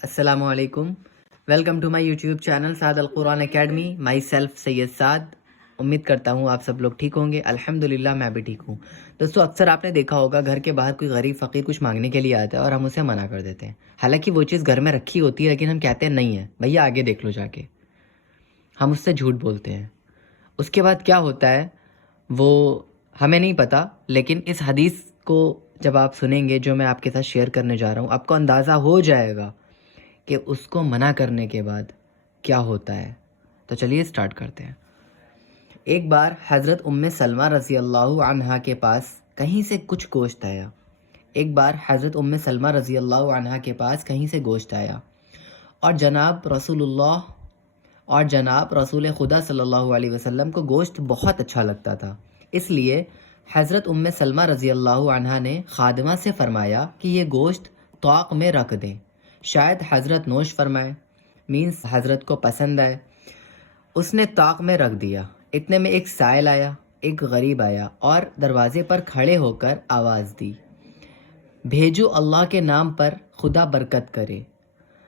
السلام علیکم. Welcome to my YouTube channel Saad Alquran academy. My self سید سعد. امید کرتا ہوں آپ سب لوگ ٹھیک ہوں گے. الحمدللہ میں بھی ٹھیک ہوں. دوستو اکثر آپ نے دیکھا ہوگا گھر کے باہر کوئی غریب فقیر کچھ مانگنے کے لیے آتا ہے اور ہم اسے منع کر دیتے ہیں. حالانکہ وہ چیز گھر میں رکھی ہوتی ہے لیکن ہم کہتے ہیں نہیں ہے بھیا آگے دیکھ لو جا کے. ہم اس سے جھوٹ بولتے ہیں. اس کے بعد کیا ہوتا ہے وہ ہمیں نہیں پتا، لیکن اس حدیث کو جب آپ سنیں گے جو میں آپ کے ساتھ شیئر کرنے جا رہا ہوں آپ کو اندازہ ہو جائے گا کہ اس کو منع کرنے کے بعد کیا ہوتا ہے. تو چلیے سٹارٹ کرتے ہیں. ایک بار حضرت سلمہ رضی اللہ عنہا کے پاس کہیں سے کچھ گوشت آیا. حضرت سلمہ رضی اللہ عنہا کے پاس کہیں سے گوشت آیا اور جناب رسول خدا صلی اللہ علیہ وسلم کو گوشت بہت اچھا لگتا تھا. اس لیے حضرت سلمہ رضی اللہ عنہا نے خادمہ سے فرمایا کہ یہ گوشت طاق میں رکھ دیں، شاید حضرت نوش فرمائے، مینس حضرت کو پسند آئے. اس نے طاق میں رکھ دیا. اتنے میں ایک سائل آیا، ایک غریب آیا اور دروازے پر کھڑے ہو کر آواز دی، بھیجو اللہ کے نام پر، خدا برکت کرے.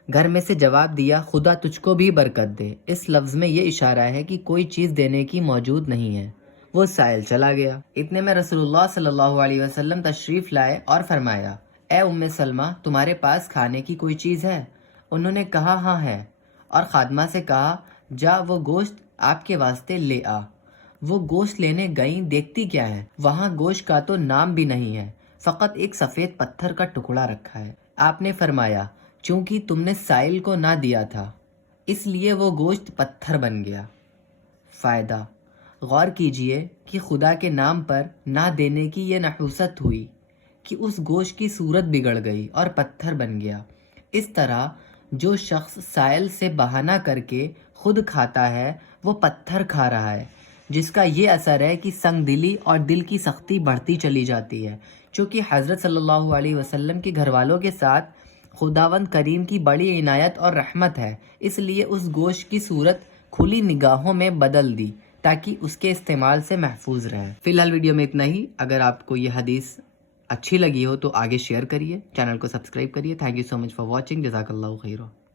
گھر میں سے جواب دیا، خدا تجھ کو بھی برکت دے. اس لفظ میں یہ اشارہ ہے کہ کوئی چیز دینے کی موجود نہیں ہے. وہ سائل چلا گیا. اتنے میں رسول اللہ صلی اللہ علیہ وسلم تشریف لائے اور فرمایا، اے سلمہ تمہارے پاس کھانے کی کوئی چیز ہے؟ انہوں نے کہا ہاں ہے، اور خادمہ سے کہا جا وہ گوشت آپ کے واسطے لے آ. وہ گوشت لینے گئیں، دیکھتی کیا ہے وہاں گوشت کا تو نام بھی نہیں ہے، فقط ایک سفید پتھر کا ٹکڑا رکھا ہے. آپ نے فرمایا چونکہ تم نے سائل کو نہ دیا تھا اس لیے وہ گوشت پتھر بن گیا. فائدہ: غور کیجئے کہ خدا کے نام پر نہ دینے کی یہ نحوست ہوئی کہ اس گوشت کی صورت بگڑ گئی اور پتھر بن گیا. اس طرح جو شخص سائل سے بہانہ کر کے خود کھاتا ہے وہ پتھر کھا رہا ہے، جس کا یہ اثر ہے کہ سنگ دلی اور دل کی سختی بڑھتی چلی جاتی ہے. چونکہ حضرت صلی اللہ علیہ وسلم کے گھر والوں کے ساتھ خداوند کریم کی بڑی عنایت اور رحمت ہے، اس لیے اس گوشت کی صورت کھلی نگاہوں میں بدل دی تاکہ اس کے استعمال سے محفوظ رہے. فی الحال ویڈیو میں اتنا ہی. اگر آپ کو یہ حدیث اچھی لگی ہو تو آگے شیئر کریے، چینل کو سبسکرائب کریے. Thank you so much for watching. جزاک اللہ خیر.